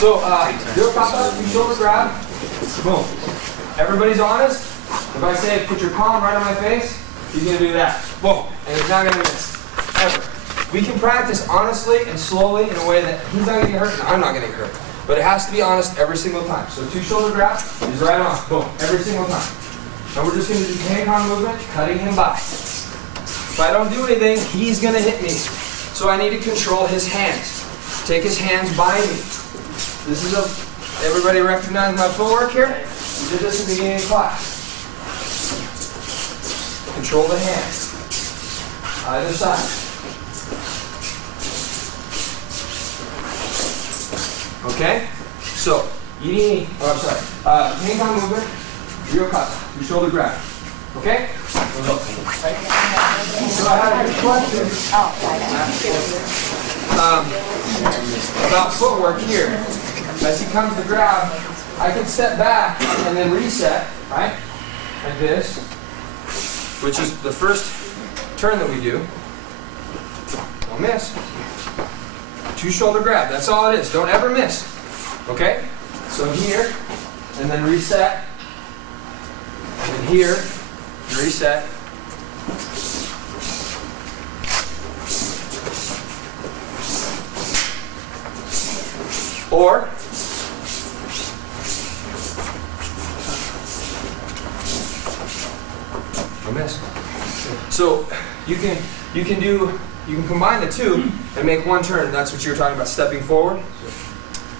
So, do a pop-up, you shoulder grab, boom. Everybody's honest. If I say, put your palm right on my face, he's gonna do that. Boom, and he's not gonna miss, ever. We can practice honestly and slowly in a way that he's not gonna get hurt and I'm not gonna get hurt. But it has to be honest every single time. So 2 shoulder grabs, he's right on, boom, every single time. And we're just gonna do hand-on movement, cutting him by. If I don't do anything, he's gonna hit me. So I need to control his hands. Take his hands by me. This is everybody recognize my footwork here? We did this at the beginning of class. Control the hands. Either side. Okay? So, hand-on movement, real cut, your shoulder grab. Okay? So I had a question about footwork here. As he comes to grab, I can step back and then reset, right? Like this, which is the first turn that we do. Don't miss. 2 shoulder grab, that's all it is. Don't ever miss. Okay? So here, and then reset. And then here, and reset. Or don't miss. So you can combine the 2 and make 1 turn. That's what you were talking about, stepping forward.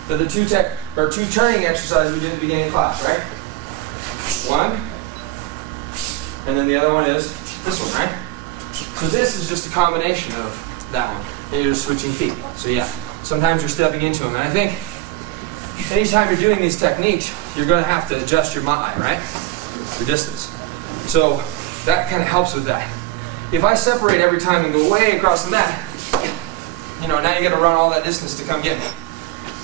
So the 2 turning exercises we did at the beginning of class, right? 1, and then the other one is this one, right? So this is just a combination of that one. And you're just switching feet. So yeah, sometimes you're stepping into them. And I think anytime you're doing these techniques, you're going to have to adjust your ma'ai, right? Your distance. So that kind of helps with that. If I separate every time and go way across the mat, now you got to run all that distance to come get me.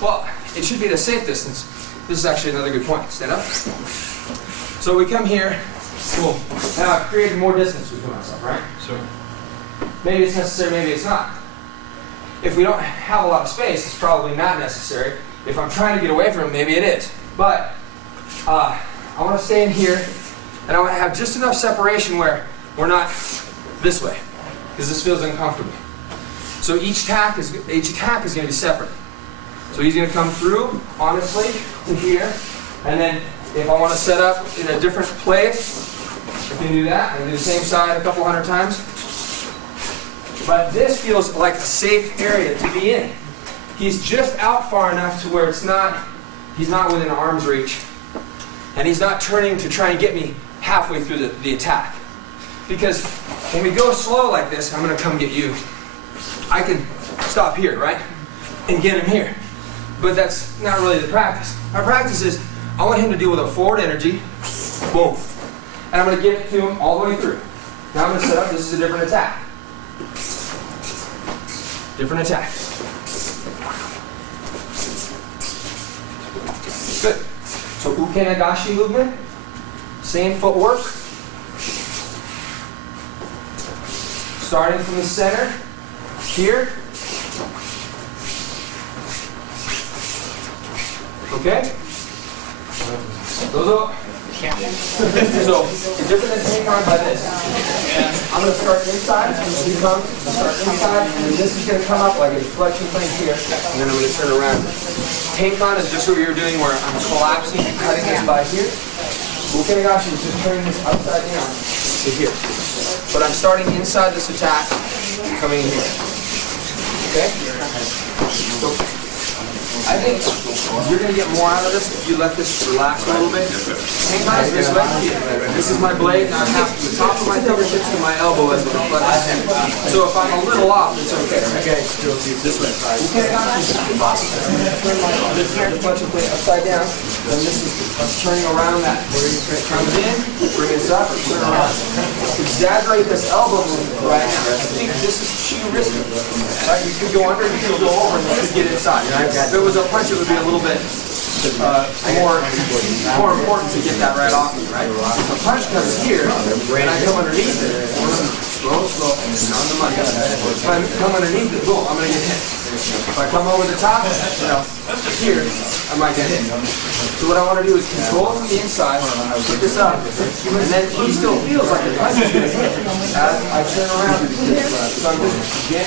Well, it should be at a safe distance. This is actually another good point. Stand up. So we come here. Cool. Now I've created more distance between myself, right? Sure. Maybe it's necessary, maybe it's not. If we don't have a lot of space, it's probably not necessary. If I'm trying to get away from him, maybe it is. But I want to stay in here, and I want to have just enough separation where we're not this way, because this feels uncomfortable. So each attack is going to be separate. So he's going to come through, honestly, to here, and then if I want to set up in a different place, I can do that. I can do the same side a couple 100 times. But this feels like a safe area to be in. He's just out far enough to where he's not within arm's reach. And he's not turning to try and get me halfway through the attack. Because when we go slow like this, I'm going to come get you. I can stop here, right? And get him here. But that's not really the practice. Our practice is, I want him to deal with a forward energy. Boom. And I'm going to give it to him all the way through. Now I'm going to set up, this is a different attack. Different attack. Good. So uke nagashi movement. Same footwork. Starting from the center. Here. Okay? Those are. So, you're different than take on by this. I'm going to start inside, and you come, start inside, and then this is going to come up like a deflection plane here, and then I'm going to turn around. Tank on is just what you're doing where I'm collapsing and cutting this by here. Uke nagashi is just turning this upside down to here. But I'm starting inside this attack, coming in here. Okay? So, I think you're going to get more out of this if you let this relax a little bit. Hang on this way. This is my blade, and I have the top of my fingertips to my elbow as a deflection. So if I'm a little off, it's okay. Okay, this way. Okay, this deflection plate upside down, and this is turning around that. Comes in, bring this up, and turn around. Exaggerate this elbow movement right now. I think this is too risky. Right? You could go under, you could go over, and you could get inside. Right? If it was a punch, it would be a little bit more important to get that right off me, right? If a punch comes here, and I come underneath it, Slow, slow, and then on the money. If I come underneath it, boom, I'm going to get hit. If I come over the top, here, I might get hit. So what I want to do is control from the inside, put this up, and then he still feels like the punch is going to hit as I turn around. So I'm just again,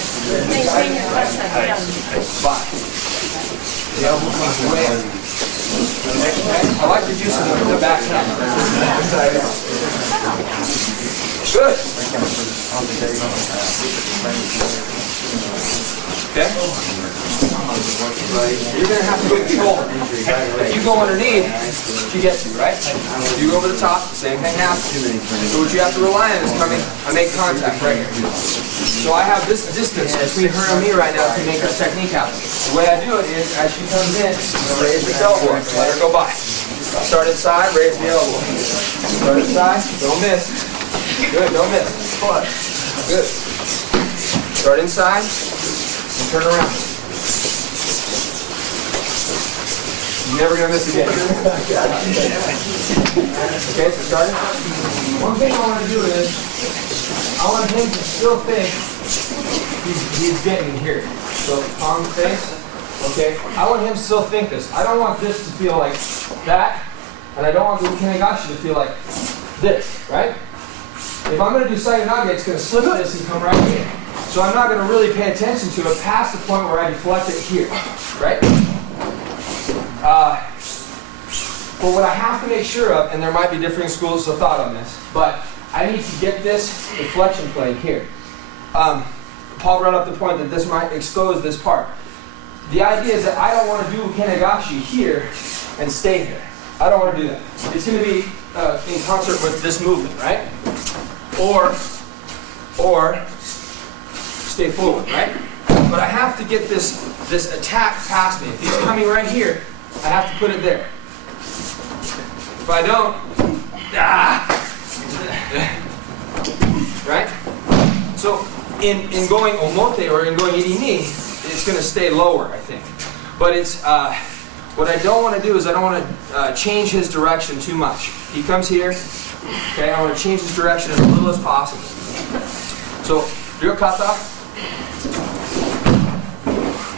bye. The elbow comes way up. I like the use of the back hand. Good. Okay? You're going to have to go control. If you go underneath, she gets you, right? If you go over the top, same thing happens. So what you have to rely on is I make contact right here. So I have this distance between her and me right now to make this technique happen. The way I do it is, as she comes in, raise the elbow, let her go by. Start inside, raise the elbow. Start inside, don't miss. Good, don't miss. Good. Start inside and turn around. You're never going to miss again. Okay, so start it. One thing I want to do is, I want him to still think he's getting here. So palm face. Okay, I want him to still think this. I don't want this to feel like that, and I don't want the Ukenegashi to feel like this, right? If I'm going to do Sayonage, it's going to slip this and come right here. So I'm not going to really pay attention to it past the point where I deflect it here, right? But what I have to make sure of, and there might be differing schools of thought on this, but I need to get this deflection plane here. Paul brought up the point that this might expose this part. The idea is that I don't want to do Ukenegashi here and stay here. I don't want to do that. It's going to be in concert with this movement, right? Or stay forward, right? But I have to get this attack past me. If he's coming right here, I have to put it there. If I don't, right? So in going omote or in going irimi, it's going to stay lower, I think. But it's what I don't want to do is I don't want to change his direction too much. He comes here, okay? I want to change his direction as little as possible. So, ryokata,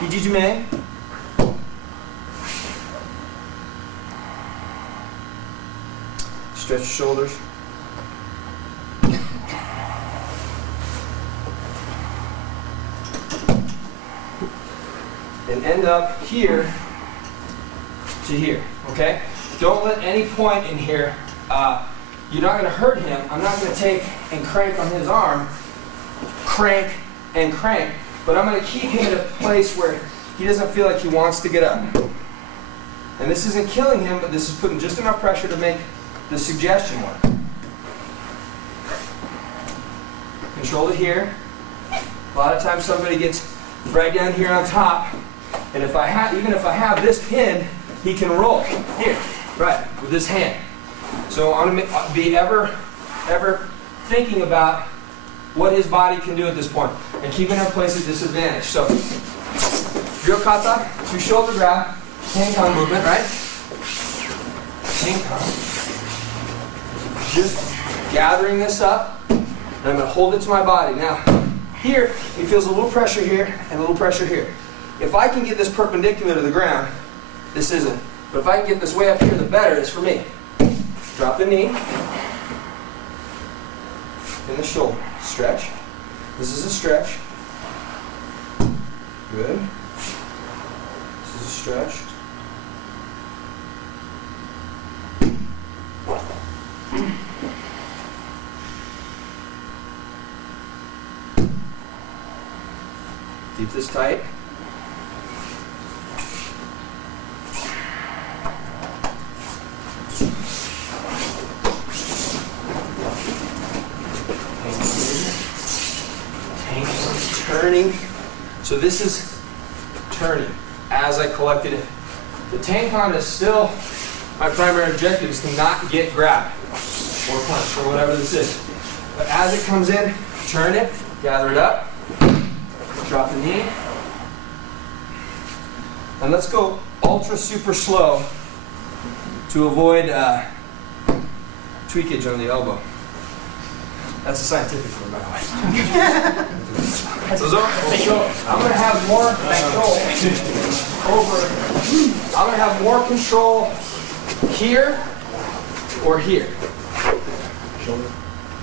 Hiji Jime, stretch your shoulders. And end up here to here, okay? Don't let any point in here, you're not going to hurt him. I'm not going to take and crank on his arm, crank and crank, but I'm going to keep him in a place where he doesn't feel like he wants to get up. And this isn't killing him, but this is putting just enough pressure to make the suggestion work. Control it here. A lot of times somebody gets right down here on top, and if I have, even if I have this pinned, he can roll here, right, with his hand. So I'm going to be ever thinking about what his body can do at this point, and keeping him in place at disadvantage. So, ryokata, 2 shoulder grab, tenkan movement, right? Tenkan. Just gathering this up, and I'm going to hold it to my body. Now, here, he feels a little pressure here and a little pressure here. If I can get this perpendicular to the ground, this isn't. But if I can get this way up here, the better it is for me. Drop the knee. In the shoulder. Stretch. This is a stretch. Good. This is a stretch. Keep this tight. Turning. So this is turning as I collected it. The tenkan is still my primary objective, is to not get grabbed or punched or whatever this is. But as it comes in, turn it, gather it up, drop the knee, and let's go ultra super slow to avoid tweakage on the elbow. That's a scientific word, by the way. So I'm going to have more control I'm going to have more control here or here.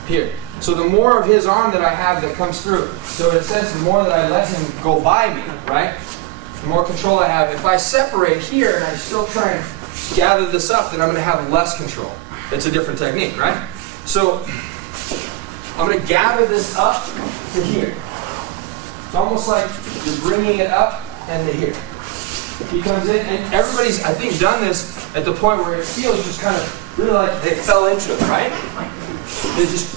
Here. So the more of his arm that I have that comes through. So in a sense, the more that I let him go by me, right? The more control I have. If I separate here and I still try and gather this up, then I'm going to have less control. It's a different technique, right? So I'm going to gather this up to here. It's almost like you're bringing it up and to here. He comes in, and everybody's, I think, done this at the point where it feels just kind of really like they fell into it, right? They just,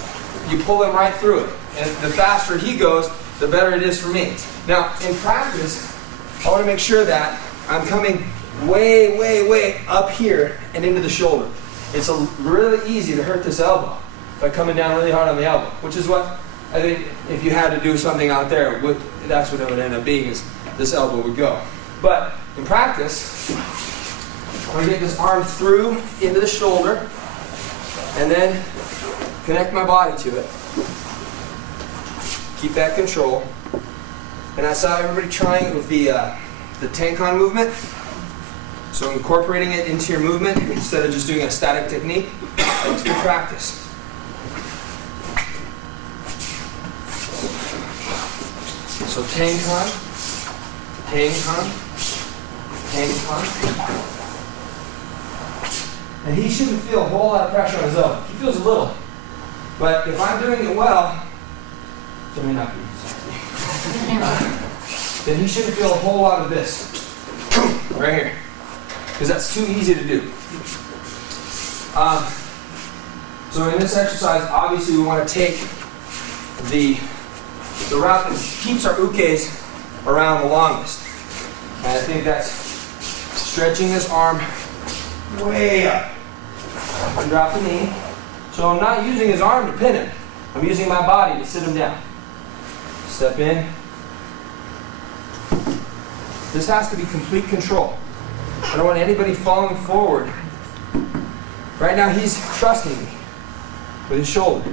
you pull him right through it. And the faster he goes, the better it is for me. Now, in practice, I want to make sure that I'm coming way, way, way up here and into the shoulder. It's really easy to hurt this elbow by coming down really hard on the elbow, which is what I think if you had to do something out there, that's what it would end up being, is this elbow would go. But in practice, I'm going to get this arm through into the shoulder and then connect my body to it. Keep that control. And I saw everybody trying it with the Tenkan movement. So incorporating it into your movement instead of just doing a static technique. That's good practice. So Tenkan, Tenkan, Tenkan. And he shouldn't feel a whole lot of pressure on his elbow. He feels a little. But if I'm doing it well, it may not be then he shouldn't feel a whole lot of this. Right here. Because that's too easy to do. So in this exercise, obviously we want to take the route that keeps our ukes around the longest. And I think that's stretching this arm way up. And drop the knee. So I'm not using his arm to pin him. I'm using my body to sit him down. Step in. This has to be complete control. I don't want anybody falling forward. Right now he's trusting me with his shoulder.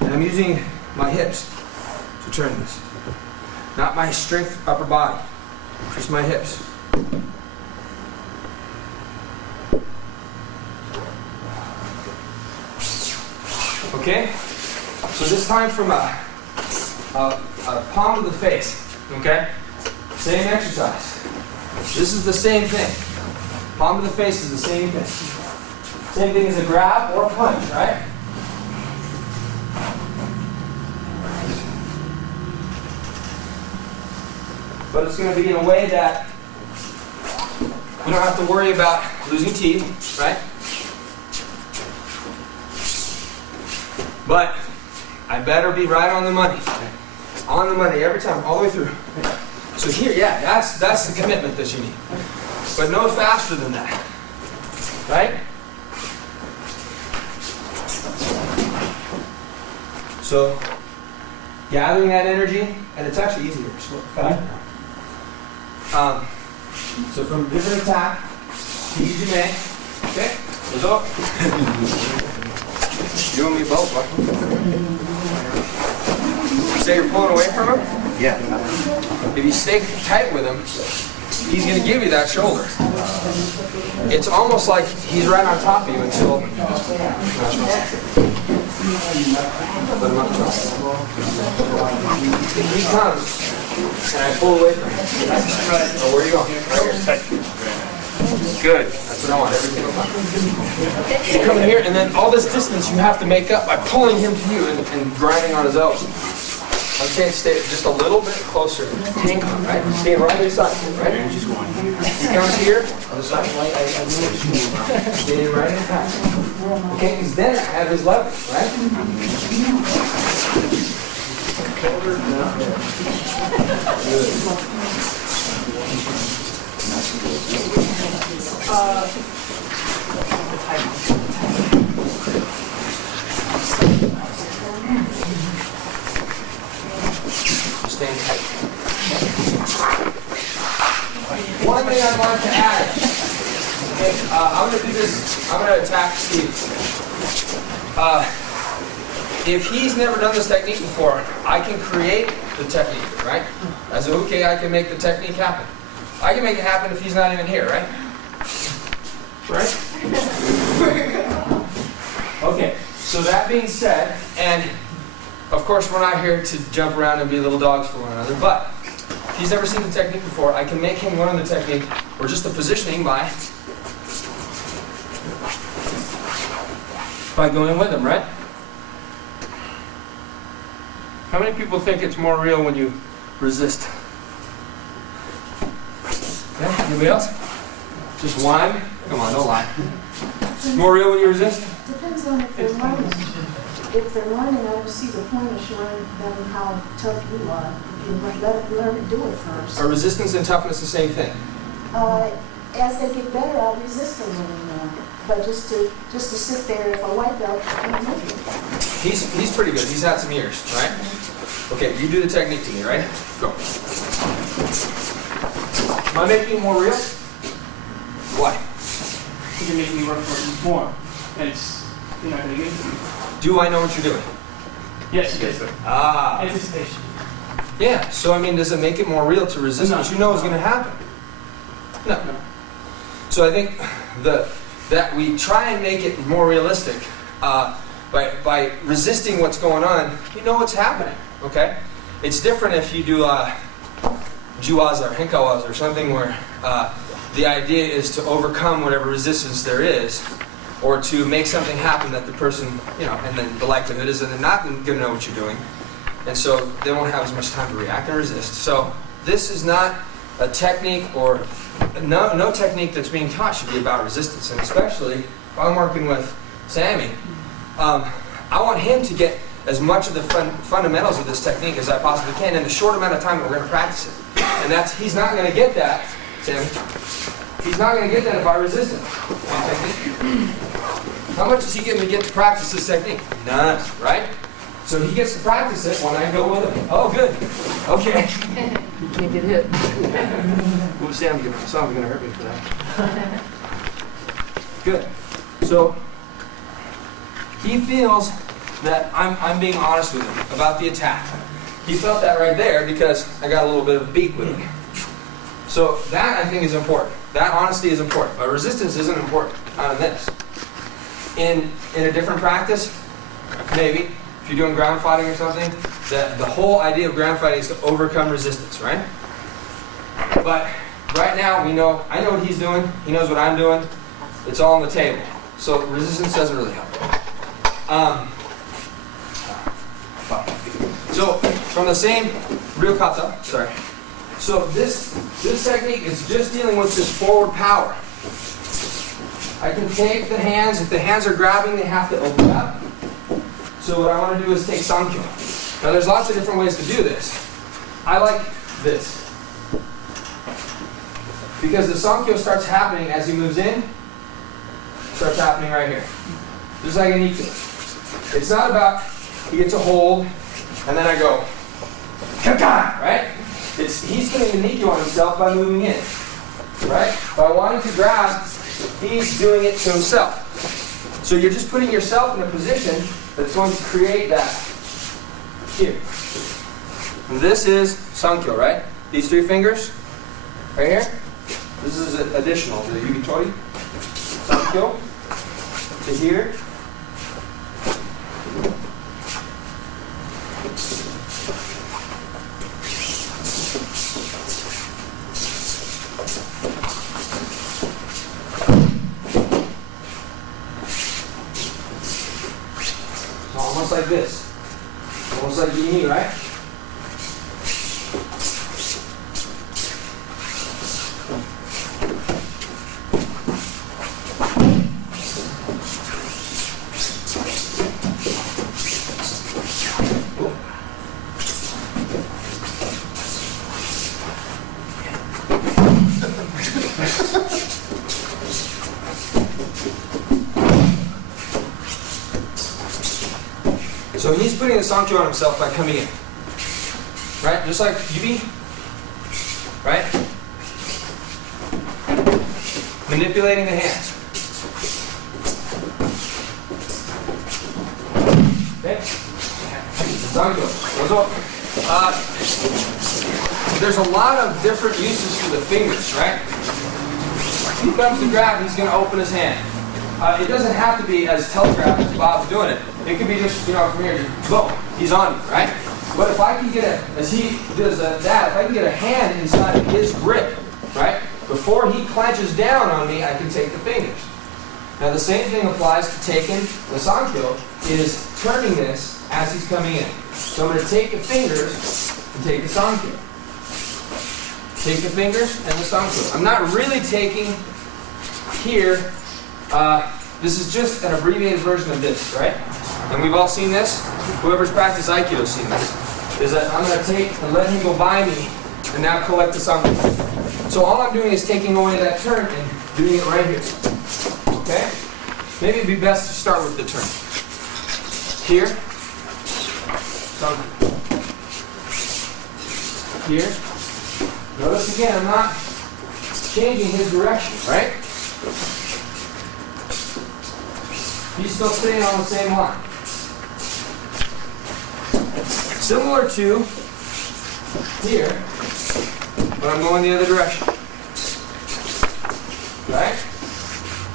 And I'm using my hips to turn this. Not my strength upper body, just my hips. Okay? So this time from a palm of the face. Okay? Same exercise. This is the same thing. Palm of the face is the same thing. Same thing as a grab or a punch, right? But it's going to be in a way that we don't have to worry about losing teeth, right? But I better be right on the money. On the money every time, all the way through. So here, yeah, that's the commitment that you need. But no faster than that. Right? So gathering that energy, and it's actually easier, faster. So from different attack, Hiji Jime, okay? Goes up. You and me both, what? You say you're pulling away from him? Yeah. If you stay tight with him, he's going to give you that shoulder. It's almost like he's right on top of you until... If he comes, and I pull away from him. Oh, where are you going? Right here. Good. That's what I want every single time. You come in here, and then all this distance you have to make up by pulling him to you and grinding on his elbow. Okay, stay just a little bit closer. Hang on, right? Stay right beside him, right? He comes here, other side. Stay right in the path. Okay, because then I have his leverage, right? Staying tight. One thing I'd like to add I'm going to do this. I'm going to attack Steve. If he's never done this technique before, I can create the technique, right? As a uke, I can make the technique happen. I can make it happen if he's not even here, right? Right? Okay, so that being said, and of course we're not here to jump around and be little dogs for one another, but if he's never seen the technique before, I can make him learn the technique, or just the positioning by going with him, right? How many people think it's more real when you resist? Yeah, anybody else? Just one? Come on, don't lie. More real when you resist? Depends on if they're learning. If they're learning, I don't see the point of showing them how tough you are. You let them learn to do it first. Are resistance and toughness the same thing? As they get better, I'll resist them a little more. But just to sit there, if a white belt, I can't make it. He's pretty good. He's had some years, right? Okay, you do the technique to me, right? Go. Am I making it more real? Why? You're making me work for more, and you're not going to get it. Do I know what you're doing? Yes, you do. Ah. Anticipation. Yeah, so I mean, does it make it more real to resist what you know is going to happen? No. So I think that we try and make it more realistic by resisting what's going on. You know what's happening, okay? It's different if you do juwaza or henkawaza or something where the idea is to overcome whatever resistance there is, or to make something happen that the person, and then the likelihood is that they're not going to know what you're doing. And so they won't have as much time to react and resist. So this is not a technique, or no technique that's being taught should be about resistance. And especially if I'm working with Sammy, I want him to get as much of the fundamentals of this technique as I possibly can in the short amount of time that we're going to practice it. And he's not going to get that, Sammy. He's not going to get that if I resist him. How much is he going to get to practice this technique? None, right? So he gets to practice it when I go with him. Oh, good. Okay. You can't get hit. Ooh, Sam's going to hurt me for that. Good. So he feels that I'm being honest with him about the attack. He felt that right there because I got a little bit of a beak with him. So that, I think, is important. That honesty is important. But resistance isn't important on this. In a different practice, maybe, if you're doing ground fighting or something, the whole idea of ground fighting is to overcome resistance, right? But right now, I know what he's doing. He knows what I'm doing. It's all on the table. So resistance doesn't really help. So from the same real kata, sorry. So this technique is just dealing with this forward power. I can take the hands. If the hands are grabbing, they have to open up. So what I want to do is take Sankyo. Now there's lots of different ways to do this. I like this. Because the Sankyo starts happening as he moves in. Starts happening right here. Just like an Aikido. It's not about he gets a hold and then I go, Kaka! Right? He's putting the Nikyo on himself by moving in. Right? By wanting to grab, he's doing it to himself. So you're just putting yourself in a position that's going to create that here. And this is Sankyo, right? These three fingers, right here. This is additional to the Yugitori. Sankyo to here. Almost like this. Almost like Yini, right? So he's putting the Sankyo on himself by coming in. Right? Just like Yubi. Right? manipulating the hands. Okay? Sankyo. There's a lot of different uses for the fingers, right? When he comes to grab, he's going to open his hand. It doesn't have to be as telegraphed as Bob's doing it. It could be just, you know, from here, just boom, he's on me, right? But if I can get as he does that, if I can get a hand inside of his grip, right? Before he clenches down on me, I can take the fingers. Now the same thing applies to taking the Sankyo, is turning this as he's coming in. So I'm going to take the fingers and take the Sankyo. Take the fingers and the Sankyo. I'm not really taking here. This is just an abbreviated version of this, right? And we've all seen this. Whoever's practiced Aikido has seen this. Is that I'm going to take and let him go by me and now collect the Sankyo. So all I'm doing is taking away that turn and doing it right here. Okay? Maybe it'd be best to start with the turn. Here. Sankyo. Here. Notice again, I'm not changing his direction, right? He's still staying on the same line. Similar to here, but I'm going the other direction. Right?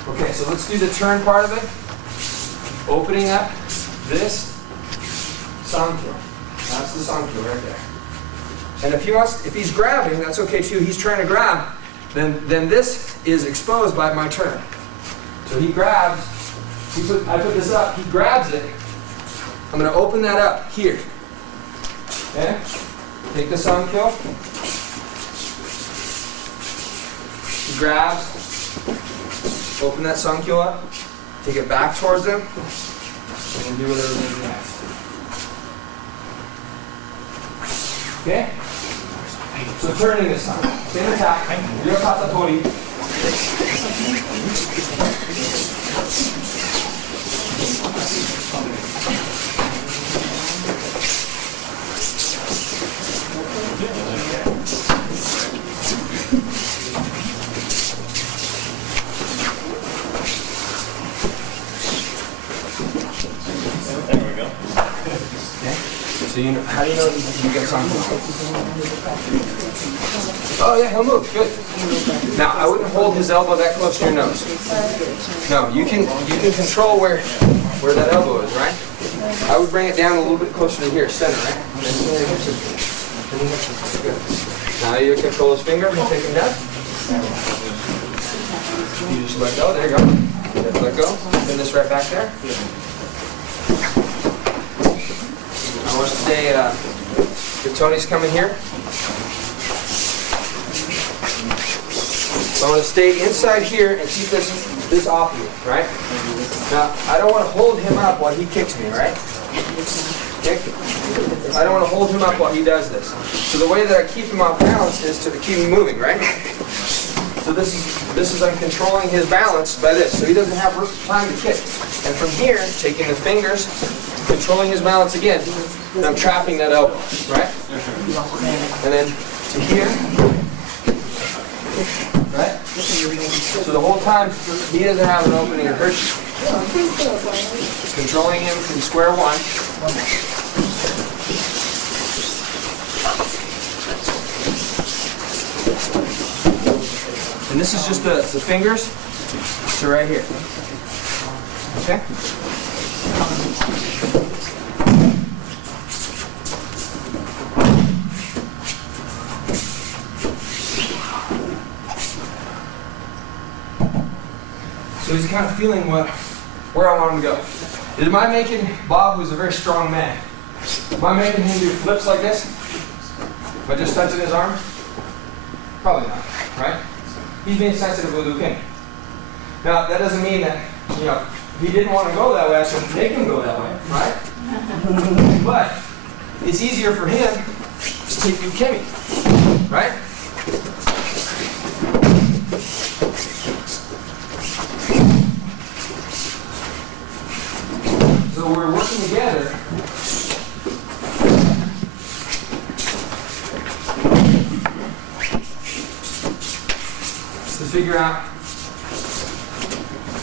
Okay, so let's do the turn part of it. Opening up this Sankyo. That's the Sankyo right there. And if he's grabbing, that's okay too. He's trying to grab, then this is exposed by my turn. So he grabs. I put this up. He grabs it. I'm going to open that up here. Okay? Take the Sankyo. He grabs. Open that Sankyo up. Take it back towards him. And do whatever he next. Okay? So turning this time. Same attack. Ryokata Tori. So you know, how do you know you get something? Oh yeah, he'll move. Good. Now I wouldn't hold his elbow that close to your nose. No, you can control where that elbow is, right? I would bring it down a little bit closer to here, center, right? Good. Now you control his finger and take him down. You just let go. There you go. Let go. Pin this right back there. I want to stay, if Tony's coming here, so I want to stay inside here and keep this off you, right? Now, I don't want to hold him up while he kicks me, right? Okay? I don't want to hold him up while he does this. So the way that I keep him off balance is to keep him moving, right? So this is I'm controlling his balance by this, so he doesn't have time to kick. And from here, taking the fingers, controlling his balance again, and I'm trapping that elbow, right? And then to here, right? So the whole time, he doesn't have an opening or hurt you. Controlling him from square one. And this is just the fingers to right here. Okay? So he's kind of feeling where I want him to go. Am I making Bob, who's a very strong man, am I making him do flips like this? By just touching his arm? Probably not, right? He's being sensitive with Ukemi. Now, that doesn't mean that, you know, if he didn't want to go that way, I should make him go that way, right? But it's easier for him to take Ukemi, right? So we're working together to figure out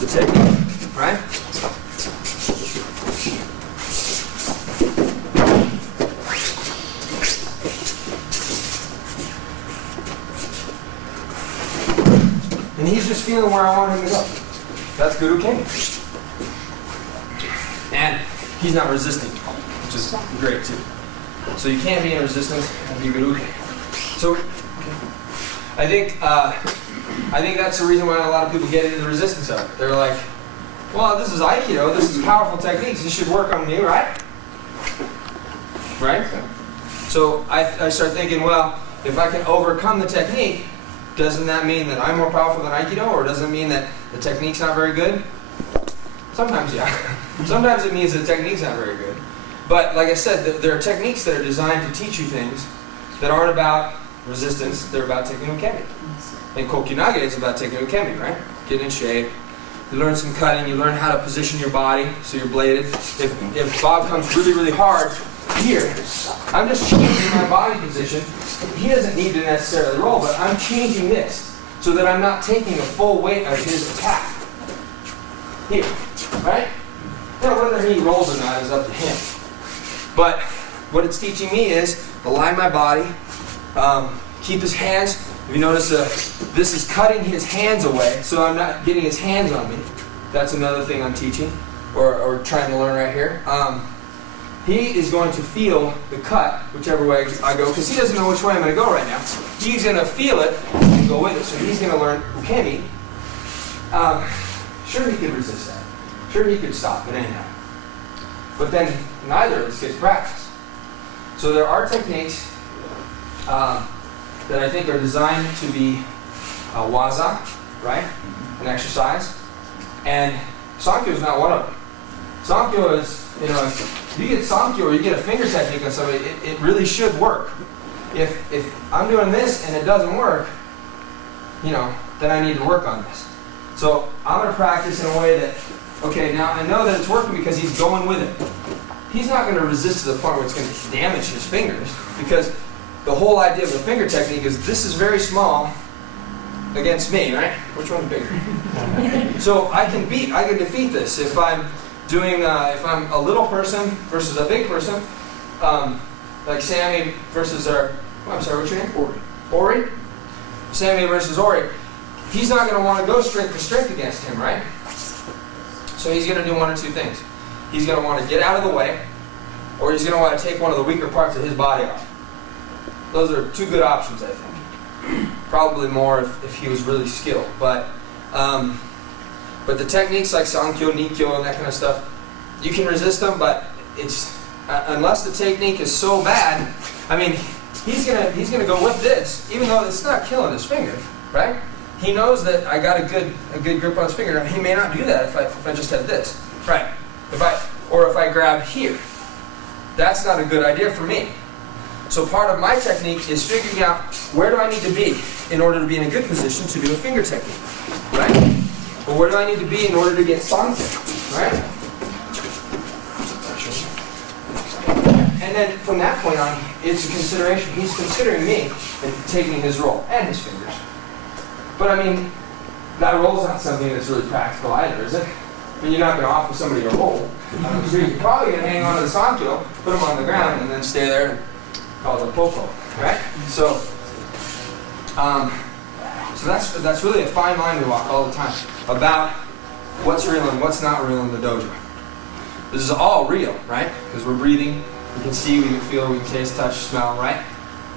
the technique, right? And he's just feeling where I want him to go. That's good ukemi. And he's not resisting, which is great too. So you can't be in resistance and be good ukemi. So I think that's the reason why a lot of people get into the resistance of it. They're like, well, this is Aikido, this is powerful techniques, this should work on me, right? Right? So I start thinking, well, if I can overcome the technique, doesn't that mean that I'm more powerful than Aikido, or does it mean that the technique's not very good? Sometimes, yeah. Sometimes it means the technique's not very good. But like I said, there are techniques that are designed to teach you things that aren't about resistance, they're about taking ukemi. And kokyunage is about taking ukemi, right? Getting in shape. You learn some cutting, you learn how to position your body so you're bladed. If Bob comes really, really hard here, I'm just changing my body position. He doesn't need to necessarily roll, but I'm changing this so that I'm not taking the full weight of his attack. Here, right? Now whether he rolls or not is up to him. But what it's teaching me is align my body, keep his hands. If you notice, this is cutting his hands away, so I'm not getting his hands on me. That's another thing I'm teaching, or trying to learn right here. He is going to feel the cut, whichever way I go, because he doesn't know which way I'm going to go right now. He's going to feel it and go with it, so he's going to learn ukemi. Sure, he could resist that. Sure, he could stop, but anyhow. But then neither of us gets practice. So there are techniques that I think are designed to be waza, right? An exercise. And Sankyo is not one of them. Sankyo is, if you get Sankyo or you get a finger technique on somebody, it really should work. If I'm doing this and it doesn't work, then I need to work on this. So I'm going to practice in a way that, okay, now I know that it's working because he's going with it. He's not going to resist to the point where it's going to damage his fingers, because the whole idea of the finger technique is this is very small against me, right? Which one's bigger? So I can defeat this if I'm doing, if I'm a little person versus a big person, like Sammy versus what's your name? Ori? Sammy versus Ori. He's not going to want to go strength to strength against him, right? So he's going to do one or two things. He's going to want to get out of the way, or he's going to want to take one of the weaker parts of his body off. Those are two good options, I think. Probably more if he was really skilled. But the techniques like Sankyo, Nikkyo, and that kind of stuff, you can resist them, but it's unless the technique is so bad, I mean, he's gonna go with this, even though it's not killing his finger, right? He knows that I got a good grip on his finger. Now, he may not do that if I just had this, right? If I grab here, that's not a good idea for me. So part of my technique is figuring out where do I need to be in order to be in a good position to do a finger technique, right? Or where do I need to be in order to get Sankyo, right? And then from that point on, it's a consideration. He's considering me and taking his role and his fingers. But I mean, that role's not something that's really practical either, is it? I mean, you're not going to offer somebody a roll on the street. You're probably going to hang on to the Sankyo, put him on the ground, and then stay there and call it a popo, right? So that's really a fine line we walk all the time about what's real and what's not real in the dojo. This is all real, right? Because we're breathing, we can see, we can feel, we can taste, touch, smell, right?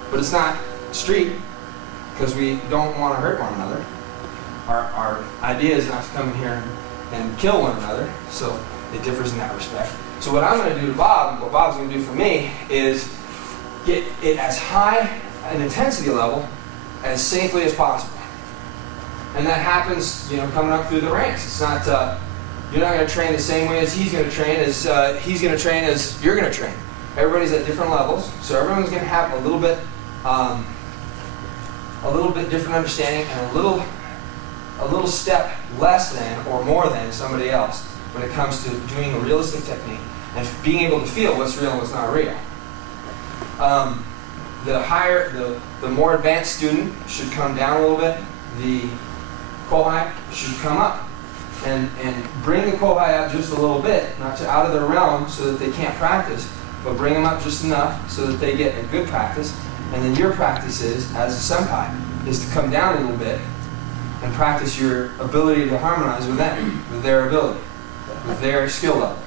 But it's not street, because we don't want to hurt one another. Our idea is not to come in here and kill one another, so it differs in that respect. So what I'm going to do to Bob, what Bob's going to do for me, is get it as high an intensity level as safely as possible. And that happens, coming up through the ranks. It's not, you're not going to train the same way as he's going to train, as he's going to train as you're going to train. Everybody's at different levels, so everyone's going to have a little bit different understanding and a little step less than or more than somebody else when it comes to doing a realistic technique and being able to feel what's real and what's not real. The more advanced student should come down a little bit. The Kohai should come up. and bring the kohai up just a little bit, not to out of their realm so that they can't practice, but bring them up just enough so that they get a good practice. And then your practice is, as a senpai, is to come down a little bit and practice your ability to harmonize with them, with their ability, with their skill level.